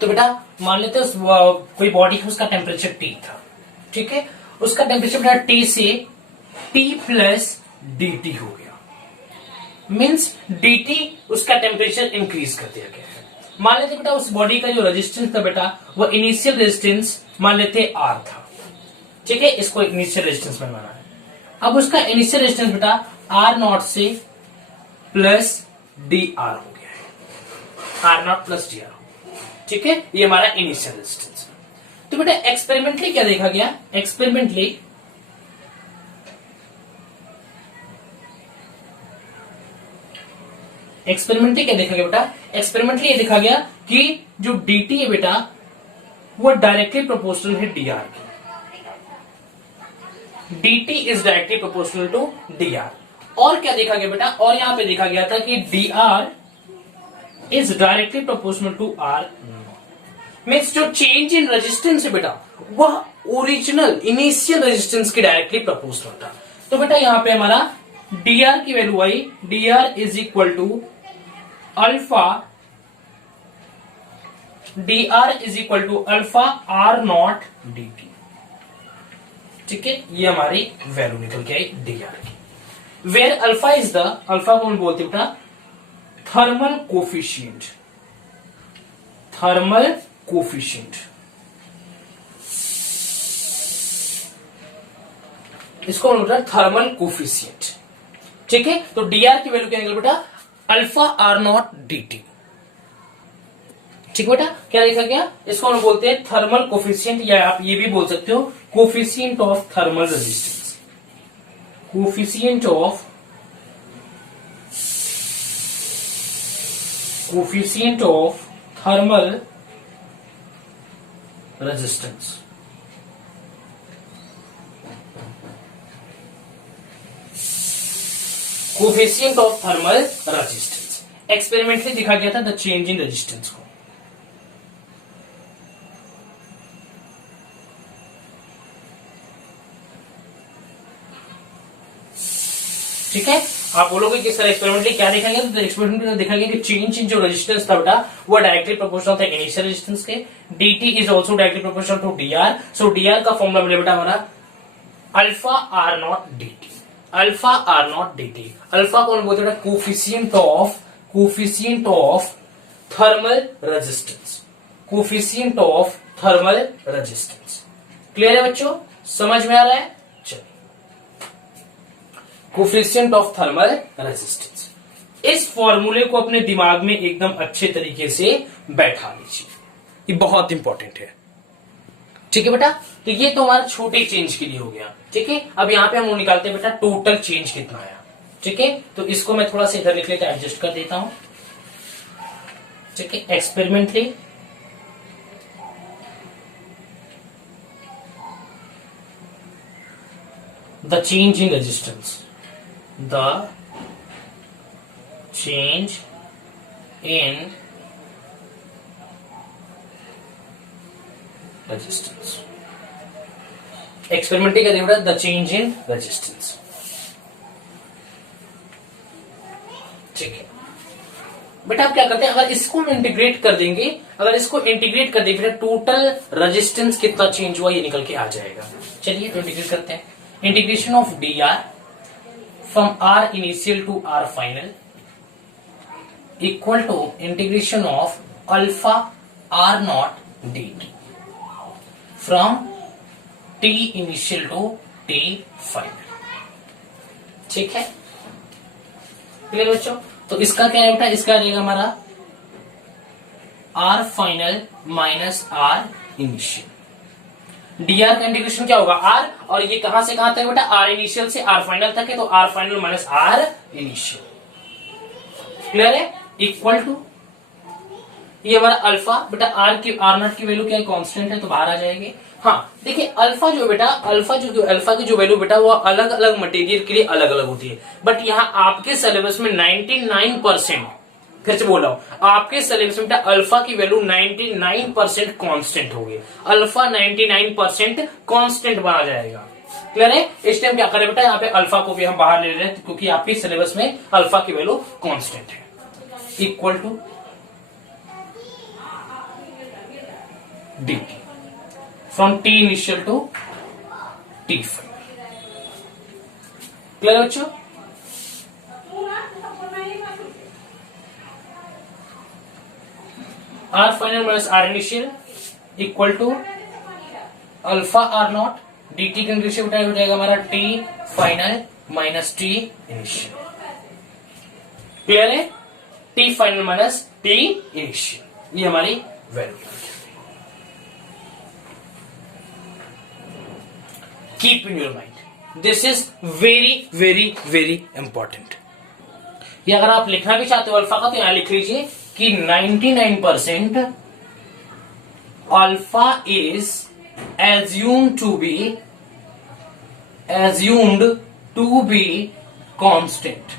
तो बेटा मान लेते हैं कोई बॉडी है, उसका टेम्परेचर T था, ठीक है, उसका टेम्परेचर बेटा T से T प्लस dt हो गया, मीन्स dt उसका टेम्परेचर इंक्रीज कर दिया गया है। मान लेते बेटा उस बॉडी का जो रेजिस्टेंस था बेटा वो इनिशियल रेजिस्टेंस मान लेते R था, ठीक है, इसको इनिशियल रेजिस्टेंस में माना है। अब उसका इनिशियल रेजिस्टेंस बेटा R नॉट से प्लस dr हो गया है, R नॉट प्लस dr, ठीक है, ये हमारा इनिशियल रेजिस्टेंस। तो बेटा एक्सपेरिमेंटली क्या देखा गया, एक्सपेरिमेंटली क्या देखा गया बेटा, एक्सपेरिमेंटली ये देखा गया कि जो dt है बेटा वो डायरेक्टली प्रोपोर्शनल है dr के, dt is directly proportional to dr। और क्या देखा गया बेटा, और यहां पे देखा गया था कि dr is directly proportional to r, means जो चेंज इन रेजिस्टेंस है बेटा वह ओरिजिनल इनिशियल रेजिस्टेंस के डायरेक्टली प्रोपोर्शनल था। तो बेटा यहां पे हमारा dr की वैल्यू आई, dr is equal to alpha, dr is equal to alpha r not dt, ठीक है, ये हमारी वैल्यू निकल के आई dr की। Where alpha is the, alpha को हम बोलते बेटा थर्मल कोफिशिएंट, थर्मल कोफिशिएंट, इसको हम बोलते हैं थर्मल कोफिशिएंट, ठीक है। तो dr की वैल्यू क्या निकल बेटा अल्फा r नॉट dt, ठीक बेटा, क्या लिखा गया, इसको हम बोलते हैं थर्मल कोफिशिएंट, या आप ये भी बोल सकते हो coefficient of thermal resistance, coefficient of thermal resistance, coefficient of thermal resistance. Experimentally दिखा गया था द चेंज इन रेजिस्टेंस को, ठीक है। आप बोलोगे कि सर एक्सपेरिमेंटली क्या देखा गया, तो एक्सपेरिमेंटली देखा गया कि चेंज इन जो रेजिस्टेंस था बेटा वो डायरेक्टली प्रोपोर्शनल था इनिशियल रेजिस्टेंस के, dt is also directly proportional to dr, so dr का फॉर्मूला मिले बेटा हमारा alpha r not dt, alpha r not dt। Alpha को हम बोलते हैं coefficient of thermal resistance, coefficient of thermal resistance. Clear है बच्चों, समझ में आ रहा है, कोफिशिएंट ऑफ थर्मल रेजिस्टेंस। इस फॉर्मूले को अपने दिमाग में एकदम अच्छे तरीके से बैठा लीजिए, ये बहुत इंपॉर्टेंट है, ठीक है बेटा। तो ये तो हमारा छोटे चेंज के लिए हो गया, ठीक है। अब यहां पे हम निकालते हैं बेटा टोटल चेंज कितना आया, ठीक है। तो इसको मैं थोड़ा सा इधर लिख लेकर एडजस्ट कर देता हूं, ठीक है। Experimentally the change in resistance, the change in resistance, experimentally क्या देखा द चेंज इन रेजिस्टेंस, ठीक है बेटा। आप क्या करते हैं, अगर इसको इंटीग्रेट कर देंगे, अगर इसको इंटीग्रेट कर देंगे टोटल रेजिस्टेंस कितना चेंज हुआ ये निकल के आ जाएगा। चलिए तो इंटीग्रेट करते हैं, integration of dr from r initial to r final equal to integration of alpha r naught dt from t initial to t final, ठीक है। क्लियर बच्चों, तो इसका क्या है बेटा, इसका रहेगा हमारा r final minus r initial, dr का इंटीग्रेशन क्या होगा r, और ये कहां से कहां तक बेटा r इनिशियल से r फाइनल तक है, तो r final minus r initial, clear है, इक्वल टू ये हमारा अल्फा बेटा r नॉट की वैल्यू क्या है, कांस्टेंट है तो बाहर आ जाएंगे। हाँ देखिए अल्फा जो बेटा अल्फा की जो वैल्यू बेटा वो अलग अलग मटेरियल के लिए अलग अलग होती है, बट यहाँ आपके सिलेबस में 99%, फिर से बोल रहा हूं, आपके सिलेबस में अल्फा की वैल्यू 99% कांस्टेंट होगी, अल्फा 99% कांस्टेंट बना जाएगा, क्लियर है। इस टाइम क्या करें बेटा, यहाँ पे अल्फा को भी हम बाहर ले रहे हैं क्योंकि आपके सिलेबस में अल्फा की वैल्यू कांस्टेंट है, equal to dt from t initial to t final. Clear बच्चों? r final minus r initial equal to alpha R naught dt का इंटीग्रेशन हो जाएगा हमारा t final minus t initial. Clear है? t final minus t initial, ये हमारी वैल्यू. Keep in your mind, this is very very very important. ये अगर आप लिखना भी चाहते हो अल्फा का तो यहां लिख लीजिए कि 99% alpha is assumed to be constant.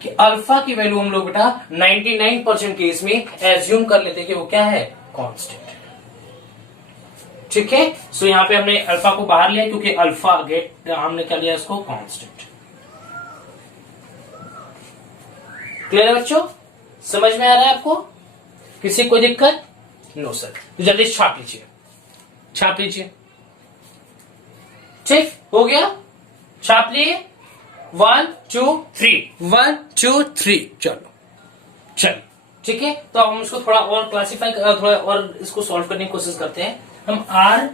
कि अल्फा की वैल्यू हम लोग बेटा 99% केस में एज्यूम कर लेते हैं कि वो क्या है, कांस्टेंट. ठीक है, सो यहां पे हमने अल्फा को बाहर लिया क्योंकि अल्फा गेट हमने क्या लिया इसको, कांस्टेंट. क्लियर है बच्चों? समझ में आ रहा है आपको? किसी कोई दिक्कत? No sir. तो जल्दी छाप लीजिए, छाप लीजिए. ठीक हो गया, छाप लिए. 1 2 3 1 2 3. चलो चलो ठीक है. तो अब हम इसको थोड़ा और क्लासिफाई थोड़ा और इसको सॉल्व करने की कोशिश करते हैं. हम आर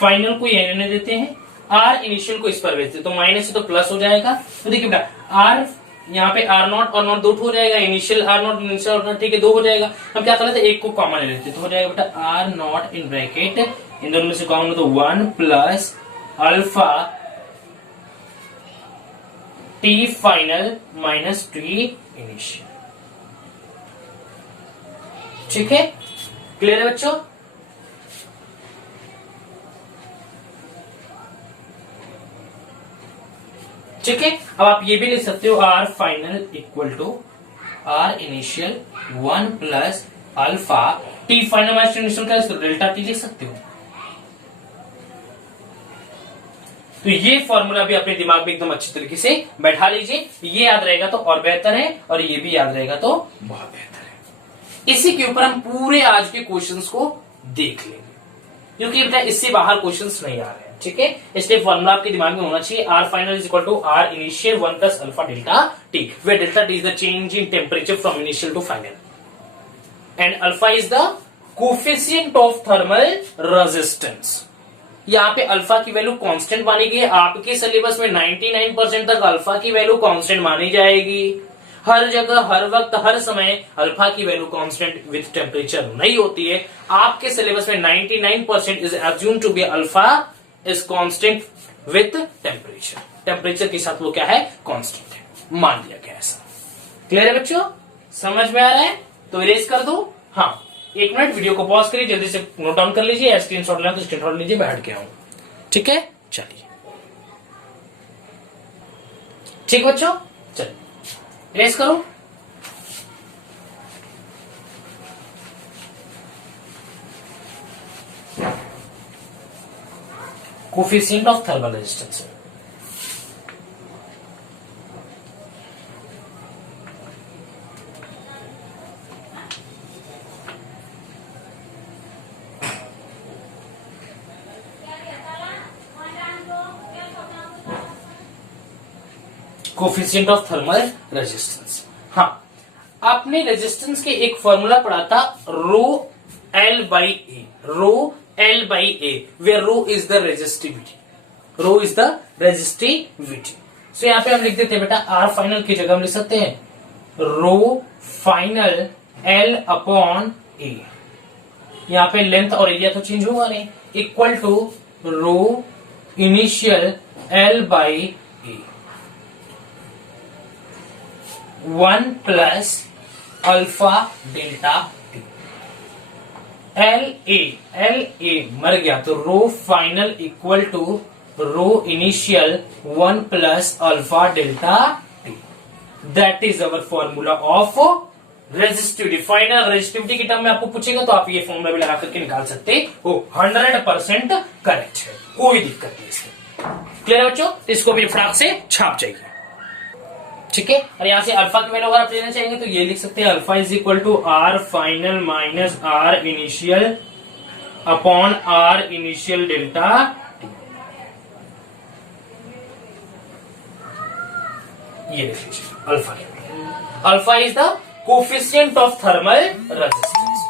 फाइनल को ये रहने देते हैं, आर इनिशियल को इस पर भेजते हैं, तो माइनस से तो प्लस हो जाएगा. तो देखिए बेटा आर यहाँ पे आर नॉट और नॉट दो हो जाएगा, initial R not initial R not, ठीक है, दो हो जाएगा. हम क्या कर लेते हैं, एक को कॉमन ले लेते हैं, तो हो जाएगा बेटा आर नॉट इन ब्रैकेट इन दोनों में से कॉमन तो 1 plus alpha T final minus T initial. ठीक है, क्लियर है बच्चों? ठीक है, अब आप ये भी लिख सकते हो R final equal to R initial 1 plus alpha T final minus T initial का इसको डेल्टा टी लिख सकते हो. तो ये फॉर्मूला भी अपने दिमाग में एकदम अच्छी तरीके से बैठा लीजिए. ये याद रहेगा तो और बेहतर है, और ये भी याद रहेगा तो बहुत बेहतर है. इसी के ऊपर हम पूरे आज के क्वेश्चंस को देख लेंगे, क्योंकि बेटा इससे बाहर क्वेश्चंस नहीं आ रहे हैं. ठीक है, इसलिए फॉर्मूला आपके दिमाग में होना चाहिए R final is equal to R initial 1 plus alpha delta T, where delta T is the change in temperature from initial to final, and alpha is the coefficient of thermal resistance. यहाँ पे alpha की value constant मानी गई. आपके syllabus में 99% तक alpha की value constant मानी जाएगी. हर जगह हर वक्त हर समय अल्फा की वैल्यू कांस्टेंट विद टेम्परेचर नहीं होती है. आपके सिलेबस में 99% is assume to be alpha is constant with temperature. Temperature के साथ वो क्या है, कांस्टेंट है, मान लिया गया ऐसा. क्लियर है बच्चों? समझ में आ रहा है? तो इरेज कर दो. हाँ, 1 मिनट वीडियो को पॉज करिए, जल्दी से नोट डाउन कर लीजिए. स्क्रीनशॉट लेना तो स्क्रीनशॉट लीजिए, बैठ के आऊं. ठीक है, चलिए. ठीक बच्चों, चलिए इरेज करो. Coefficient of thermal resistance. Coefficient of thermal resistance. हाँ, आपने रेजिस्टेंस के एक फॉर्मूला पढ़ा था, rho L by A. Rho L by A, where rho is the resistivity. Rho is the resistivity. So यहाँ पे हम लिख देते हैं बेटा R फाइनल की जगह हम लिख सकते हैं रो फाइनल L अपॉन A. यहाँ पे लेंथ और एरिया तो चेंज होगा नहीं, equal to rho initial L by A 1 plus alpha delta L A मर गया, तो rho final equal to rho initial 1 plus alpha delta T. That is our formula of resistivity. Final resistivity के term में आपको पूछेगा तो आप ये फॉर्मूला भी लगा करके निकाल सकते हो. 100% करेक्ट है, कोई दिक्कत नहीं इसमें. क्लियर है बच्चों? इसको भी फटाक से छाप जाइए. ठीक है। और यहां से अल्फा की वैल्यू अगर आप लेना चाहेंगे तो ये लिख सकते हैं alpha is equal to R final minus R initial upon R initial delta. ये लिख लीजिए अल्फा की value. Alpha is the coefficient of thermal resistance.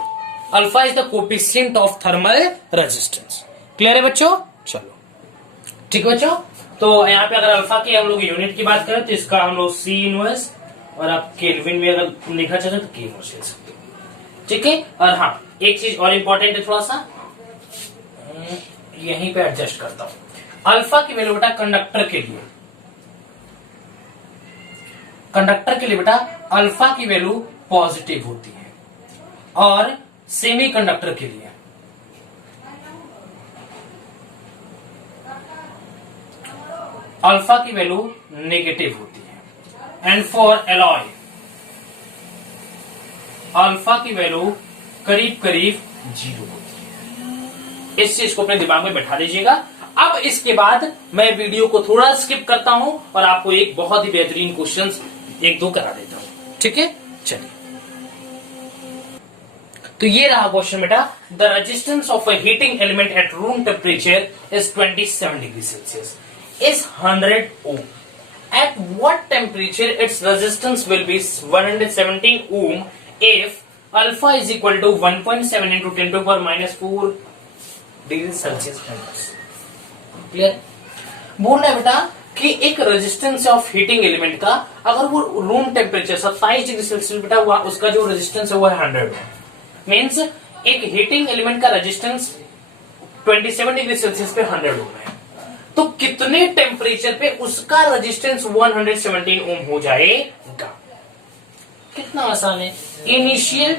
Alpha is the coefficient of thermal resistance. Clear है बच्चों? चलो ठीक है बच्चों। तो यहाँ पे अगर अल्फा की हम लोग यूनिट की बात करें तो इसका हम लोग सी इनवर्स, और आप केल्विन में अगर लिखना चाहते हैं तो के इनवर्स लिख सकते हो। ठीक है। और हाँ, एक चीज और इंपॉर्टेंट है, थोड़ा सा यहीं पे एडजस्ट करता हूं। अल्फा की वैल्यू बेटा कंडक्टर के लिए, कंडक्टर के लिए बेटा अल्फा की वैल्यू पॉजिटिव होती है, और सेमी कंडक्टर के लिए अल्फा की वैल्यू नेगेटिव होती है। एंड फॉर एलॉय अल्फा की वैल्यू करीब करीब 0 होती है। इस चीज को अपने दिमाग में बैठा लीजिएगा। अब इसके बाद मैं वीडियो को थोड़ा स्किप करता हूं और आपको एक बहुत ही बेहतरीन क्वेश्चंस एक दो करा देता हूं। ठीक है, चलिए। तो ये रहा क्वेश्चन बेटा। The resistance of a heating element at room temperature is 27 degree Celsius is 100 ohm. At what temperature its resistance will be 117 ohm if alpha is equal to 1.7 into 10 to the power minus 4 degree Celsius. Clear? बोल रहा है बेटा कि एक resistance of heating element का अगर वो room temperature 27 degree Celsius बेटा हुआ, उसका जो रेजिस्टेंस है वो है 100 ओम। मीन्स एक हीटिंग एलिमेंट का रेजिस्टेंस 27 डिग्री सेल्सियस पे 100 ओम है, तो कितने टेम्परेचर पे उसका रेजिस्टेंस 117 ओम हो जाएगा? कितना आसान है। इनिशियल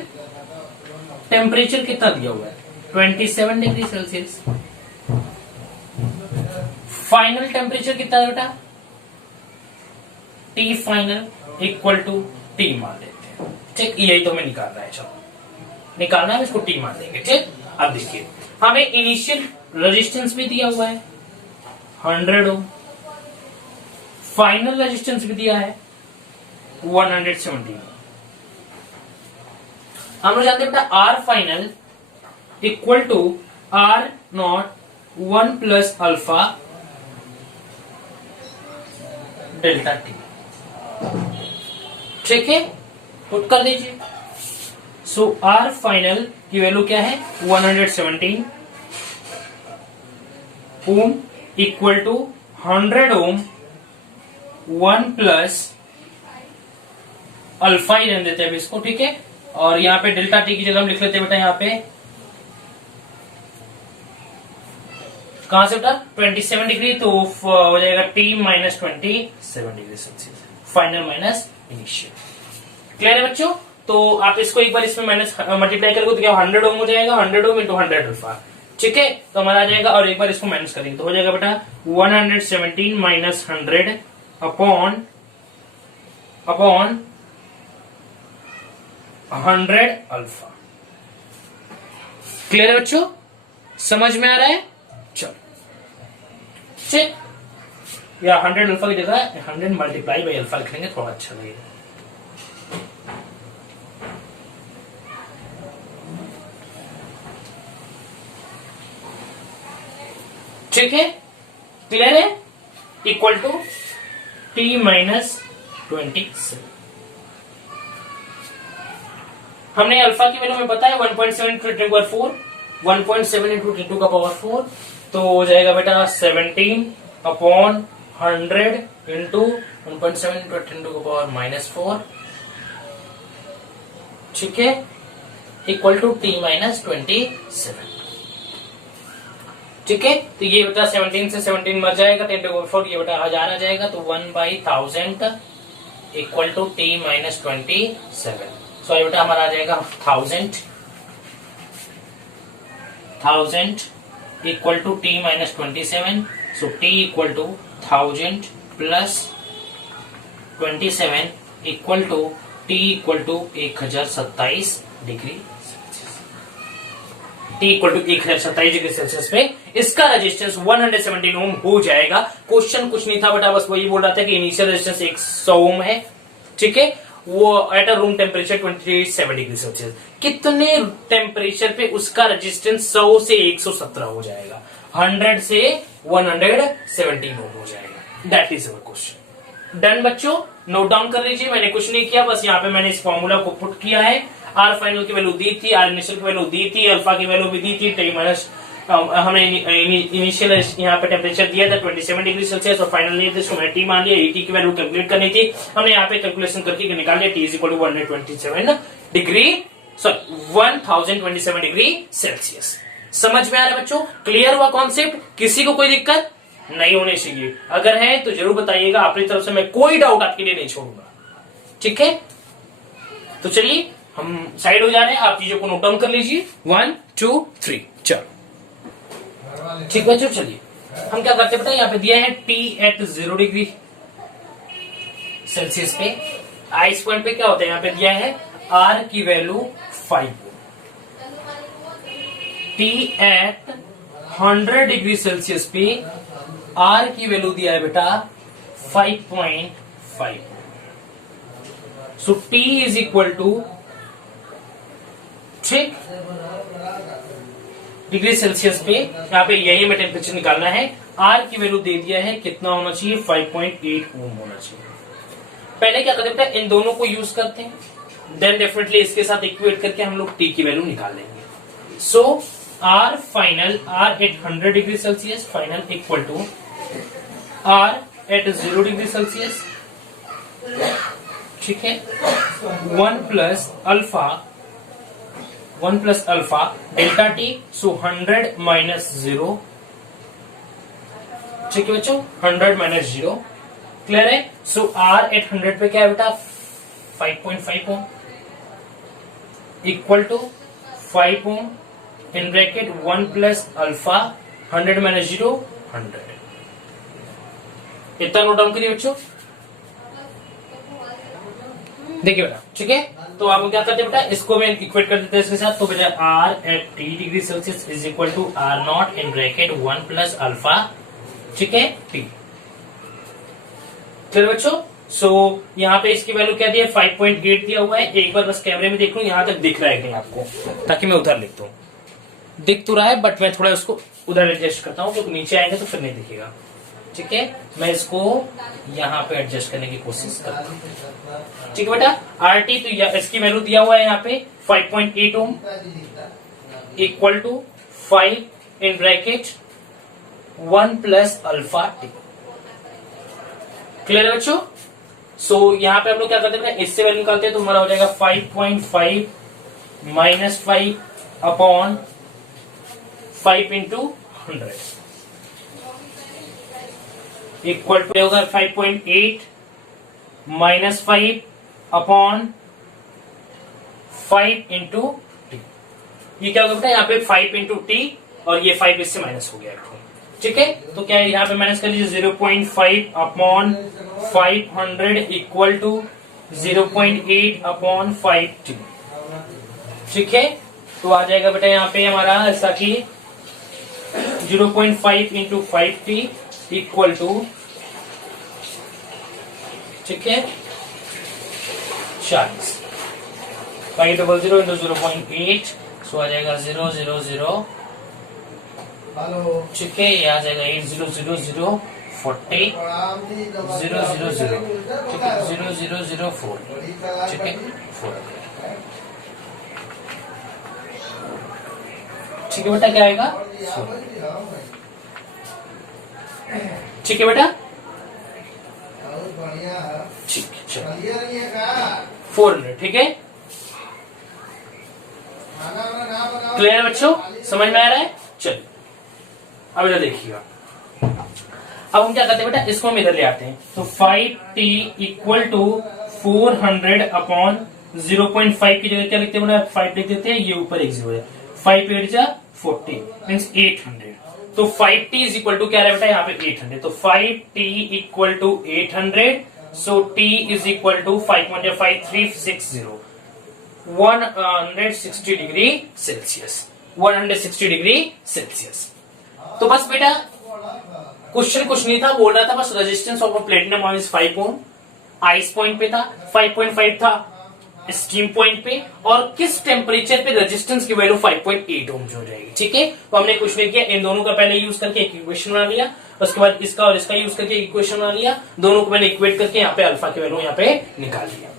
टेम्परेचर कितना दिया हुआ है? 27 डिग्री सेल्सियस। फाइनल टेम्परेचर कितना है बेटा? T final equal to T मान लेते हैं। ठीक, यही तो हमें निकालना है। चलो निकालना है, इसको टी मान देंगे। ठीक, अब देखिए हमें इनिशियल रेजिस्टेंस भी दिया हुआ है 100 ओम, फाइनल रेजिस्टेंस भी दिया है 117। हम लोग जानते हैं बेटा R final equal to R nought 1 plus alpha delta T. ठीक है, पुट कर दीजिए। सो आर फाइनल की वैल्यू क्या है? 117 ohm equal to 100 ohm 1 plus alpha ही रहने देते हैं इसको। ठीक है, और यहाँ पे डेल्टा टी की जगह हम लिख लेते हैं बेटा यहाँ पे कहां से बेटा 27 डिग्री, तो हो जाएगा T minus 27 degree Celsius, final minus initial. Clear है बच्चों? तो आप इसको एक बार इसमें माइनस मल्टीप्लाई करोगे तो क्या 100 ओम हो जाएगा, 100 ओम इंटू 100 अल्फा। ठीक है, तो हमारा आ जाएगा, और एक बार इसको माइनस करेंगे तो हो जाएगा बेटा 117 माइनस 100 अपॉन 100 अल्फा। क्लियर है बच्चों? समझ में आ रहा है? चलो ठीक, या 100 अल्फा की जगह 100 मल्टीप्लाई बाई अल्फा लिखेंगे, थोड़ा अच्छा लगेगा। ठीक है, क्लियर है? Equal to T minus 27। हमने अल्फा की वैल्यू में बताया 1.7 इंटू 10 पावर 4, 1.7 इंटू 10 का पावर 4, तो हो जाएगा बेटा 17 अपॉन 100 इंटू 1.7 इंटू 10 का पावर माइनस 4। ठीक है, इक्वल टू टी माइनस 27। ठीक है, तो ये बेटा 17 से 17 मर जाएगा, 10 टू 4 ये बेटा 1000 आ जाएगा, तो 1/1000 equal to T minus 27। So ये बेटा हमारा आ जाएगा 1000 equal to T minus 27। So T equal to 1000 plus 27 equal to T equal to 1027 degree, T equal to 1027 degree Celsius पे इसका रेजिस्टेंस 117 ओम हो जाएगा। क्वेश्चन कुछ नहीं था बेटा, बस वही बोल रहा था कि इनिशियल रेजिस्टेंस 100 ओम है ठीक है, वो at a room temperature 27 degree Celsius, कितने टेम्परेचर पे उसका रेजिस्टेंस 100 से 117 हो जाएगा, 100 से 117 ओम हो जाएगा। That is our question. Done बच्चों, नोट डाउन कर लीजिए, मैंने कुछ नहीं किया, बस यहाँ पे मैंने इस फॉर्मूला को पुट किया है। आर फाइनल की वैल्यू दी थी, आर इनिशियल की वैल्यू दी थी, अल्फा की वैल्यू भी दी थी, टी माइनस हमने इनिशियल यहाँ पे टेम्परेचर दिया था 27 डिग्री सेल्सियस और फाइनल नहीं थे, तो मैंने टी मान लिया। ईटी की वैल्यू कैलकुलेट करनी थी, हमने यहाँ पे कैलकुलेशन करके निकाल लिया, T is equal to 127 degree, sorry 1027 degree Celsius. समझ में आ रहा है बच्चों? क्लियर हुआ कॉन्सेप्ट? किसी को कोई दिक्कत नहीं होनी चाहिए, अगर है तो जरूर बताइएगा, अपनी तरफ से मैं कोई डाउट आपके लिए नहीं छोड़ूंगा। ठीक है, तो चलिए हम साइड हो जा रहे हैं, आप चीजों को नोट डाउन कर लीजिए। 1 2 3 चलो ठीक बच्चों, चलिए हम क्या करते हैं बेटा, यहाँ पे दिया है T एट 0 डिग्री सेल्सियस पे, इस पॉइंट पे क्या होता है, यहाँ पे दिया है R की value 5, T at 100 degree Celsius पे R की वैल्यू दिया है बेटा 5.5, so T is equal to, ठीक, डिग्री सेल्सियस पे यहाँ पे यही हमें टेम्परेचर निकालना है। आर की वैल्यू दे दिया है, कितना होना चाहिए, 5.8 ओम होना चाहिए। पहले क्या करते हैं, इन दोनों को यूज करते हैं, देन डेफिनेटली इसके साथ इक्वेट करके हम लोग टी की वैल्यू निकाल लेंगे। So R final, R at 100 degree Celsius final equal to R at 0 degree Celsius, ठीक है, 1 plus alpha delta T, so 100 minus 0, ठीक है बच्चों, 100 माइनस 0, क्लियर है। सो आर एट 100 पे क्या है बेटा 5.5 ohm equal to 5 ohm in bracket 1 plus alpha 100 minus 0 100, इतना नोट डाउन करिए बच्चों। देखिए बेटा, ठीक है, तो आप क्या करते हैं बेटा, इसको मैं इक्वेट कर देते हैं इसके साथ, तो बेटा R at T degree Celsius is equal to R not in bracket 1 plus alpha, ठीक है, टी। चलो बच्चों, सो यहाँ पे इसकी वैल्यू क्या दी है, 5.8 दिया हुआ है। एक बार बस कैमरे में देख लूं, यहाँ तक दिख रहा है कहीं आपको, ताकि मैं उधर लिख दूं। दिख तो रहा है, बट मैं थोड़ा उसको उधर एडजस्ट करता हूँ, क्योंकि नीचे आएंगे तो फिर नहीं दिखेगा। ठीक है, मैं इसको यहाँ पे एडजस्ट करने की कोशिश करता हूँ। ठीक है बेटा, आर टी, तो इसकी वैल्यू दिया हुआ है यहाँ पे 5.8 ohm equal to 5 in bracket 1 plus alpha T. Clear है बच्चों? सो यहाँ पे हम लोग क्या करते हैं, इससे वैल्यू निकालते हैं तो हमारा हो जाएगा 5.5 minus 5 upon 5 into 100 equal to होगा 5.8 माइनस 5 अपॉन 5 इंटू टी। ये क्या होगा बेटा, यहाँ पे 5 इंटू टी और ये 5 इससे माइनस हो गया। ठीक है, तो क्या है यहाँ पे माइनस कर लीजिए 0.5 upon 500 equal to 0.8 upon 5 T. ठीक है, तो आ जाएगा बेटा यहाँ पे हमारा ऐसा कि 0.5 इंटू 5 टी इक्वल टू, ठीक है, 40, 500 इंटू 0.8, सो आ जाएगा 000, ठीक है, ये आ जाएगा 8000 40 000, ठीक है, 0004, ठीक है, 4, ठीक है बेटा, क्या आएगा, ठीक है बेटा, ठीक है, चलो 400, ठीक है, क्लियर बच्चों, समझ में आ रहा है? चलिए अब इधर देखिएगा, अब हम क्या करते हैं बेटा, इसको हम इधर ले आते हैं, तो 5t इक्वल टू 400 अपॉन 0.5 की जगह क्या लिखते हैं बेटा, 5 लिख देते हैं, ये ऊपर एक 0 है, 5 8 जा 40 मीन्स 800, तो 5t इज इक्वल टू क्या रहा है बेटा यहाँ पे 800, तो 5t equal to 800, so t is equal to 5.5360 160 degree Celsius, 160 degree Celsius. तो बस बेटा क्वेश्चन कुछ नहीं था, बोल रहा था बस resistance of platinum is 5 ohm, ice point पे था, 5.5 था स्टीम पॉइंट पे, और किस टेम्परेचर पे रेजिस्टेंस की वैल्यू 5.8 ओम्स हो जाएगी। ठीक है, तो हमने कुछ नहीं किया, इन दोनों का पहले यूज करके एक इक्वेशन बना लिया, उसके बाद इसका और इसका यूज करके इक्वेशन बना लिया, दोनों को मैंने इक्वेट करके यहाँ पे अल्फा की वैल्यू यहाँ पे निकाल लिया।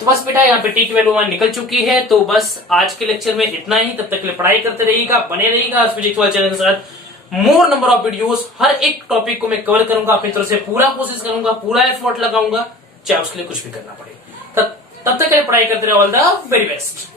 तो बस बेटा यहाँ पे टी की वैल्यू हमारी निकल चुकी है। तो बस आज के लेक्चर में इतना ही, तब तक के लिए पढ़ाई करते रहिएगा, बने रहिएगा फिजिक्स वाले चैनल के साथ। मोर नंबर ऑफ वीडियोस, हर एक टॉपिक को मैं कवर करूंगा, अपनी तरफ से पूरा कोशिश करूंगा, पूरा एफर्ट लगाऊंगा, चाहे उसके लिए कुछ भी करना पड़े। तब तक के लिए पढ़ाई करते रहे। All the very best.